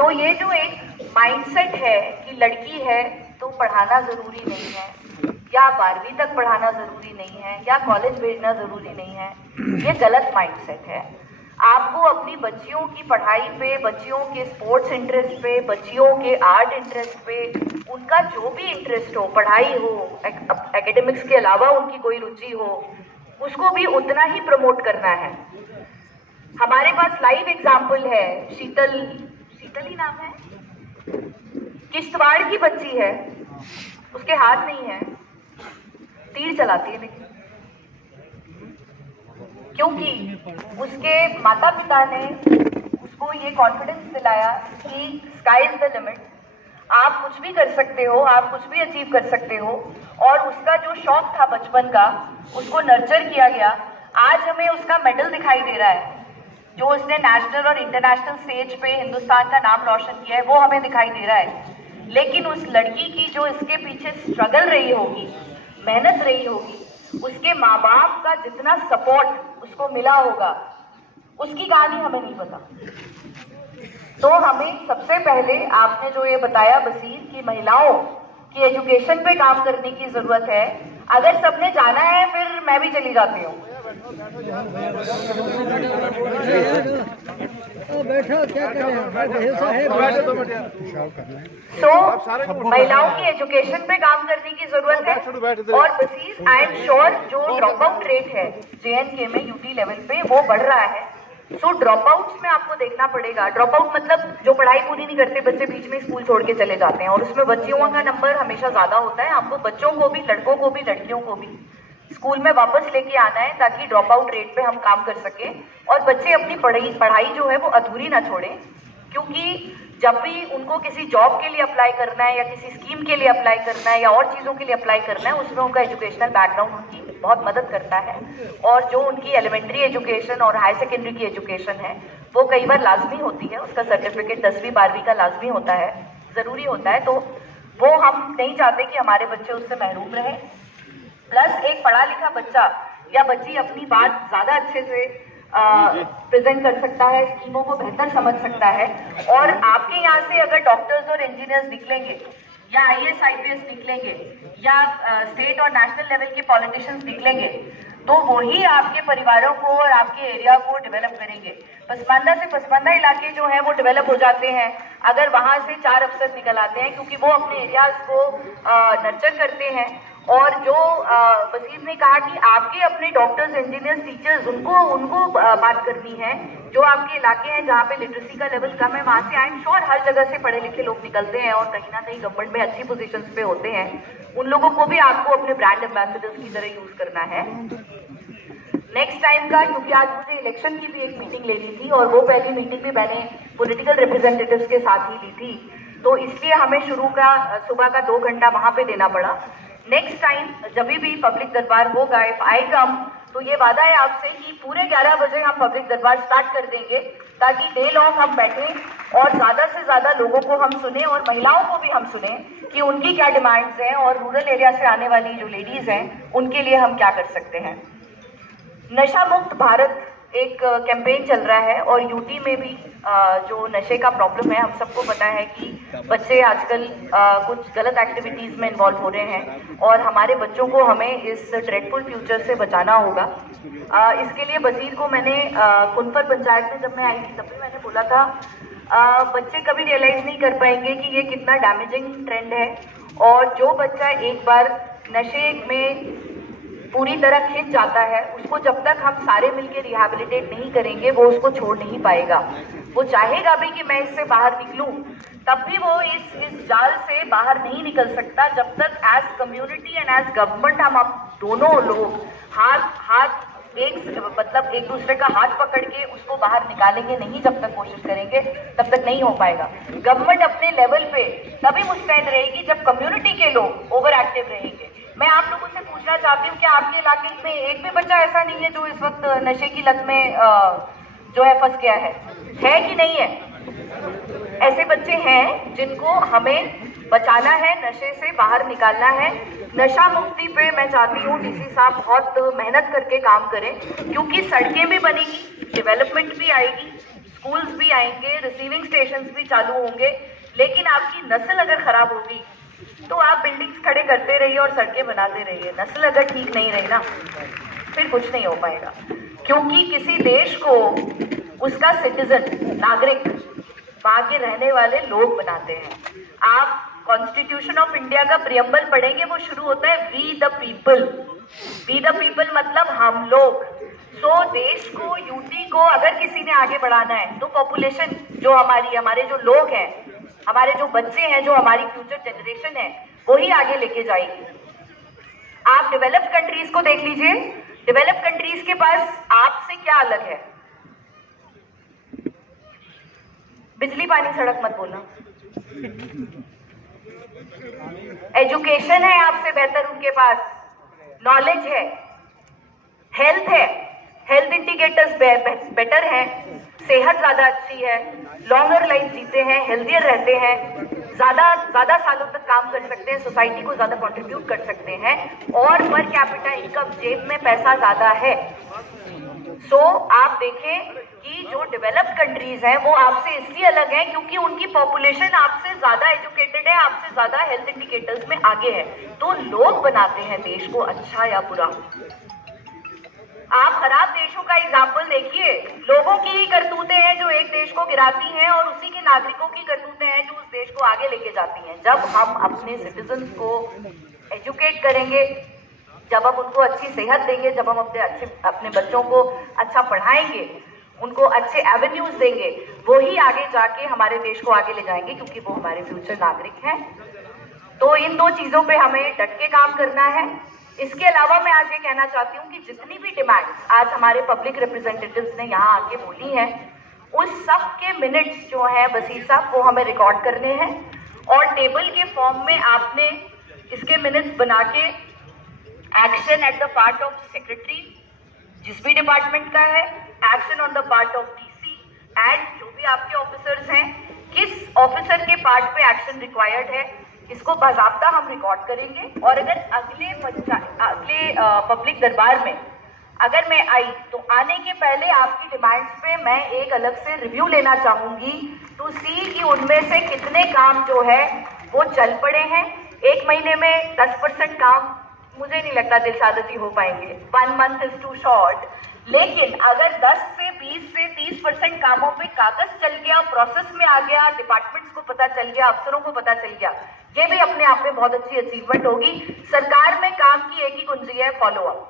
तो ये जो एक माइंडसेट है कि लड़की है तो पढ़ाना ज़रूरी नहीं है, या 12वीं तक पढ़ाना ज़रूरी नहीं है, या कॉलेज भेजना ज़रूरी नहीं है, ये गलत माइंडसेट है। आपको अपनी बच्चियों की पढ़ाई पे, बच्चियों के स्पोर्ट्स इंटरेस्ट पे, बच्चियों के आर्ट इंटरेस्ट पे, उनका जो भी इंटरेस्ट हो, पढ़ाई हो, एकेडमिक्स के अलावा उनकी कोई रुचि हो, उसको भी उतना ही प्रमोट करना है। हमारे पास लाइव एग्जाम्पल है, शीतल ही नाम है, किश्तवाड़ की बच्ची है, उसके हाथ नहीं है, तीर चलाती है, लेकिन क्योंकि उसके माता पिता ने उसको ये कॉन्फिडेंस दिलाया कि स्काई इज द लिमिट, आप कुछ भी कर सकते हो, आप कुछ भी अचीव कर सकते हो। और उसका जो शौक था बचपन का, उसको नर्चर किया गया। आज हमें उसका मेडल दिखाई दे रहा है, जो उसने नेशनल और इंटरनेशनल स्टेज पे हिंदुस्तान का नाम रोशन किया है, वो हमें दिखाई दे रहा है। लेकिन उस लड़की की जो इसके पीछे स्ट्रगल रही होगी, मेहनत रही होगी, उसके माँ बाप का जितना सपोर्ट उसको मिला होगा, उसकी कहानी हमें नहीं पता। तो हमें सबसे पहले आपने जो ये बताया बसीर की महिलाओं की एजुकेशन पे काम करने की जरूरत है। अगर सबने जाना है फिर मैं भी चली जाती हूँ। तो महिलाओं की एजुकेशन पे काम करने की जरूरत है। और बसीर, आई एम श्योर जो ड्रॉप आउट रेट है JNK में UT लेवल पे वो बढ़ रहा है। सो ड्रॉप आउट्स में आपको देखना पड़ेगा। ड्रॉप आउट मतलब जो पढ़ाई पूरी नहीं करते बच्चे, बीच में स्कूल छोड़ के चले जाते हैं, और उसमें बच्चियों का नंबर हमेशा ज्यादा होता है। आपको बच्चों को भी, लड़कों को भी, लड़कियों को भी स्कूल में वापस लेके आना है, ताकि ड्रॉप आउट रेट पे हम काम कर सके और बच्चे अपनी पढ़ाई जो है वो अधूरी ना छोड़ें। क्योंकि जब भी उनको किसी जॉब के लिए अप्लाई करना है, या किसी स्कीम के लिए अप्लाई करना है, या और चीज़ों के लिए अप्लाई करना है, उसमें उनका एजुकेशनल बैकग्राउंड उनकी बहुत मदद करता है। और जो उनकी एलिमेंट्री एजुकेशन और हाई सेकेंडरी की एजुकेशन है वो कई बार लाजमी होती है, उसका सर्टिफिकेट 10वीं 12वीं का लाजमी होता है, ज़रूरी होता है। तो वो हम नहीं चाहते कि हमारे बच्चे उससे महरूम रहे। प्लस एक पढ़ा लिखा बच्चा या बच्ची अपनी बात ज़्यादा अच्छे से प्रेजेंट कर सकता है, स्कीमों को बेहतर समझ सकता है। और आपके यहाँ से अगर डॉक्टर्स और इंजीनियर्स निकलेंगे, या IAS IPS निकलेंगे, या स्टेट और नेशनल लेवल के पॉलिटिशियंस निकलेंगे, तो वही आपके परिवारों को और आपके एरिया को डेवलप करेंगे। पसमानदा से पसमानदा इलाके जो हैं वो डेवलप हो जाते हैं अगर वहाँ से 4 अफसर निकल आते हैं, क्योंकि वो अपने एरियाज को नर्चर करते हैं। और जो बसीर ने कहा कि आपके अपने डॉक्टर्स, इंजीनियर्स, टीचर्स, उनको बात करनी है। जो आपके इलाके हैं जहाँ पे लिटरेसी का लेवल कम है, वहाँ से आई एम श्योर हर जगह से पढ़े लिखे लोग निकलते हैं और कहीं ना कहीं गवर्नमेंट में अच्छी पोजीशंस पे होते हैं। उन लोगों को भी आपको अपने ब्रांड एम्बेसडर्स की तरह यूज करना है नेक्स्ट टाइम का। क्योंकि आज मुझे इलेक्शन की भी एक मीटिंग लेनी थी, और वो पहली मीटिंग भी मैंने पॉलिटिकल रिप्रेजेंटेटिव्स के साथ ही ली थी, तो इसलिए हमें सुबह का 2 घंटा वहाँ पे देना पड़ा। नेक्स्ट टाइम जब भी पब्लिक दरबार होगा, इफ आई कम, तो ये वादा है आपसे कि पूरे 11 बजे हम पब्लिक दरबार स्टार्ट कर देंगे, ताकि डे लॉन्ग हम बैठें और ज़्यादा से ज़्यादा लोगों को हम सुने, और महिलाओं को भी हम सुने कि उनकी क्या डिमांड्स हैं, और रूरल एरिया से आने वाली जो लेडीज़ हैं उनके लिए हम क्या कर सकते हैं। नशा मुक्त भारत एक कैंपेन चल रहा है, और UT में भी जो नशे का प्रॉब्लम है, हम सबको पता है कि बच्चे आजकल कुछ गलत एक्टिविटीज़ में इन्वॉल्व हो रहे हैं, और हमारे बच्चों को हमें इस ड्रेडफुल फ्यूचर से बचाना होगा। इसके लिए बसीर को मैंने कुनफर पंचायत में जब मैं आई थी तब भी मैंने बोला था, बच्चे कभी रियलाइज़ नहीं कर पाएंगे कि ये कितना डैमेजिंग ट्रेंड है, और जो बच्चा एक बार नशे में पूरी तरह खिंच जाता है, उसको जब तक हम सारे मिलकर रिहैबिलिटेट नहीं करेंगे वो उसको छोड़ नहीं पाएगा। वो चाहेगा भी कि मैं इससे बाहर निकलूं, तब भी वो इस जाल से बाहर नहीं निकल सकता जब तक as community and as government हम दोनों लोग एक दूसरे का हाथ पकड़ के उसको बाहर निकालेंगे नहीं। जब तक कोशिश करेंगे तब तक नहीं हो पाएगा। गवर्नमेंट अपने लेवल पे तभी मुस्तैद रहेगी जब कम्युनिटी के लोग ओवर एक्टिव रहेंगे। मैं आप लोगों से पूछना चाहती हूँ कि आपके इलाके में एक भी बच्चा ऐसा नहीं है जो इस वक्त नशे की लत में जो है फंस गया है कि नहीं है? ऐसे बच्चे हैं जिनको हमें बचाना है, नशे से बाहर निकालना है। नशा मुक्ति पे मैं चाहती हूँ DC साहब बहुत मेहनत करके काम करें, क्योंकि सड़कें भी बनेगी, डेवलपमेंट भी आएगी, स्कूल्स भी आएंगे, रिसीविंग स्टेशंस भी चालू होंगे, लेकिन आपकी नस्ल अगर खराब होगी तो आप बिल्डिंग्स खड़े करते रहिए और सड़कें बनाते रहिए। नस्ल अगर ठीक नहीं रही ना, फिर कुछ नहीं हो पाएगा, क्योंकि किसी देश को उसका सिटीजन, नागरिक, वहां के रहने वाले लोग बनाते हैं। आप कॉन्स्टिट्यूशन ऑफ इंडिया का प्रियम्बल पढ़ेंगे, वो शुरू होता है we the people. We the people मतलब हम लोग। सो देश को, यूटी को अगर किसी ने आगे बढ़ाना है तो पॉपुलेशन जो हमारे जो लोग हैं, हमारे जो बच्चे हैं, जो हमारी फ्यूचर जनरेशन है, वो ही आगे लेके जाएगी। आप डेवलप्ड कंट्रीज को देख लीजिए। डेवलप्ड कंट्रीज के पास आपसे क्या अलग है? बिजली, पानी, सड़क मत बोलना। एजुकेशन है आपसे बेहतर उनके पास, नॉलेज है, हेल्थ है, हेल्थ इंडिकेटर्स बेटर है, सेहत ज्यादा अच्छी है, लॉन्गर लाइफ जीते हैं, हेल्थियर रहते हैं, ज्यादा सालों तक काम कर सकते हैं, सोसाइटी को ज्यादा कंट्रीब्यूट कर सकते हैं, और पर कैपिटा इनकम, जेब में पैसा ज्यादा है। सो आप देखें कि जो डेवलप्ड कंट्रीज हैं वो आपसे इसलिए अलग हैं क्योंकि उनकी पॉपुलेशन आपसे ज्यादा एजुकेटेड है, आपसे ज्यादा हेल्थ इंडिकेटर्स में आगे है। तो लोग बनाते हैं देश को, अच्छा या बुरा। आप खराब देशों का एग्जाम्पल देखिए। लोगों की ही करतूतें हैं जो एक देश को गिराती हैं, और उसी के नागरिकों की करतूतें हैं जो उस देश को आगे लेके जाती हैं। जब हम अपने सिटीजन्स को एजुकेट करेंगे, जब हम उनको अच्छी सेहत देंगे, जब हम अपने बच्चों को अच्छा पढ़ाएंगे, उनको अच्छे एवेन्यूज देंगे, वो ही आगे जाके हमारे देश को आगे ले जाएंगे, क्योंकि वो हमारे फ्यूचर नागरिक हैं। तो इन दो चीजों पे हमें डट के काम करना है। इसके अलावा मैं आज ये कहना चाहती हूँ कि जितनी भी डिमांड आज हमारे पब्लिक रिप्रेजेंटेटिव्स ने यहाँ आके बोली हैं, उस सब के मिनट्स जो है वसीर साहब, वो हमें रिकॉर्ड करने हैं, और टेबल के फॉर्म में आपने इसके मिनट्स बना के action at the part of secretary, जिस भी डिपार्टमेंट का है, action on the part of DC, and जो भी आपके ऑफिसर्स हैं, किस ऑफिसर के पार्ट पे एक्शन रिक्वायर्ड है, इसको बाकायदा हम रिकॉर्ड करेंगे। और अगर अगले पब्लिक दरबार में अगर मैं आई तो आने के पहले आपकी डिमांड्स पे मैं एक अलग से रिव्यू लेना चाहूंगी, टू सी कि उनमें से कितने काम जो है वो चल पड़े हैं। एक महीने में 10% काम मुझे नहीं लगता दिलशादती हो पाएंगे, 1 मंथ इज टू शॉर्ट। लेकिन अगर 10 से 20 से 30% कामों पे कागज चल गया, प्रोसेस में आ गया, डिपार्टमेंट्स को पता चल गया, अफसरों को पता चल गया, ये भी अपने आप में बहुत अच्छी अचीवमेंट होगी। सरकार में काम की एक ही कुंजी है, फॉलो अप।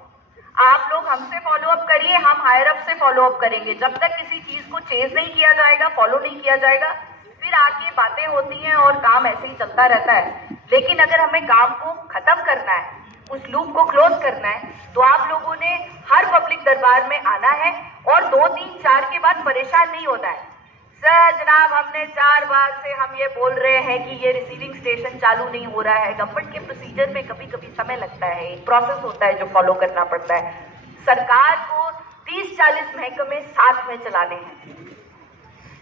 आप लोग हमसे फॉलो अप करिए, हम हायर अप से फॉलो अप करेंगे। जब तक किसी चीज को चेज नहीं किया जाएगा, फॉलो नहीं किया जाएगा, फिर आगे बातें होती हैं और काम ऐसे ही चलता रहता है। लेकिन अगर हमें काम को खत्म करना है, उस लूप को क्लोज करना है, तो आप लोगों ने हर पब्लिक दरबार में आना है और 2, 3, 4 के बाद परेशान नहीं होना है। सर जनाब, हमने 4 बार से हम ये बोल रहे हैं कि ये रिसीविंग स्टेशन चालू नहीं हो रहा है। गवर्नमेंट के प्रोसीजर में कभी कभी समय लगता है, एक प्रोसेस होता है जो फॉलो करना पड़ता है। सरकार को 30-40 महकमे साथ में चलाने हैं।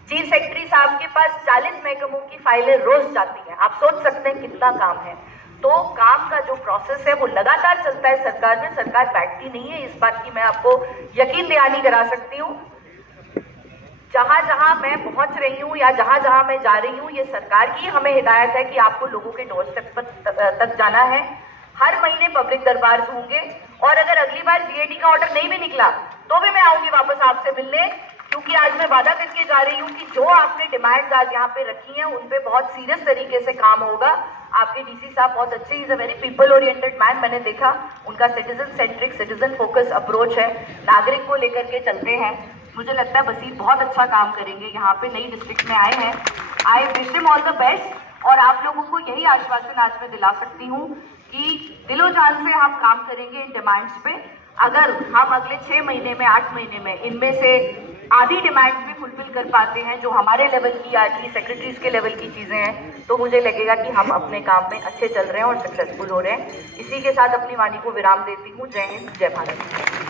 चीफ सेक्रेटरी साहब के पास 40 महकमों की फाइलें रोज जाती हैं। आप सोच सकते हैं कितना काम है। तो काम का जो प्रोसेस है वो लगातार चलता है सरकार में, सरकार बैठती नहीं है। इस बात की मैं आपको यकीन दहानी करा सकती हूँ। जहां जहां मैं पहुंच रही हूँ या जहां जहां मैं जा रही हूँ, ये सरकार की हमें हिदायत है कि आपको लोगों के डोर स्टेप तक जाना है। हर महीने पब्लिक दरबार होंगे, और अगर अगली बार जीएडी का ऑर्डर नहीं भी निकला तो भी मैं आऊंगी वापस आपसे मिलने, क्योंकि आज मैं वादा करके जा रही हूँ कि जो आपने डिमांड्स आज यहाँ पे रखी हैं उन पे बहुत सीरियस तरीके से काम होगा। आपके डीसी साहब बहुत अच्छे, is a very people oriented man. मैंने देखा उनका citizen centric, citizen focus approach है, नागरिक को लेकर के चलते हैं। मुझे लगता है वसीर बहुत अच्छा काम करेंगे। यहाँ पे नई डिस्ट्रिक्ट में आए हैं, I wish him all the best. और आप लोगों को यही आश्वासन आज मैं दिला सकती हूँ कि दिलो जान से हम काम करेंगे इन डिमांड्स पे। अगर हम अगले 6 महीने में, 8 महीने में इनमें से आधी डिमांड्स भी फुलफिल कर पाते हैं जो हमारे लेवल की या की सेक्रेटरीज के लेवल की चीजें हैं, तो मुझे लगेगा कि हम अपने काम में अच्छे चल रहे हैं और सक्सेसफुल हो रहे हैं। इसी के साथ अपनी वाणी को विराम देती हूँ। जय हिंद, जय भारत।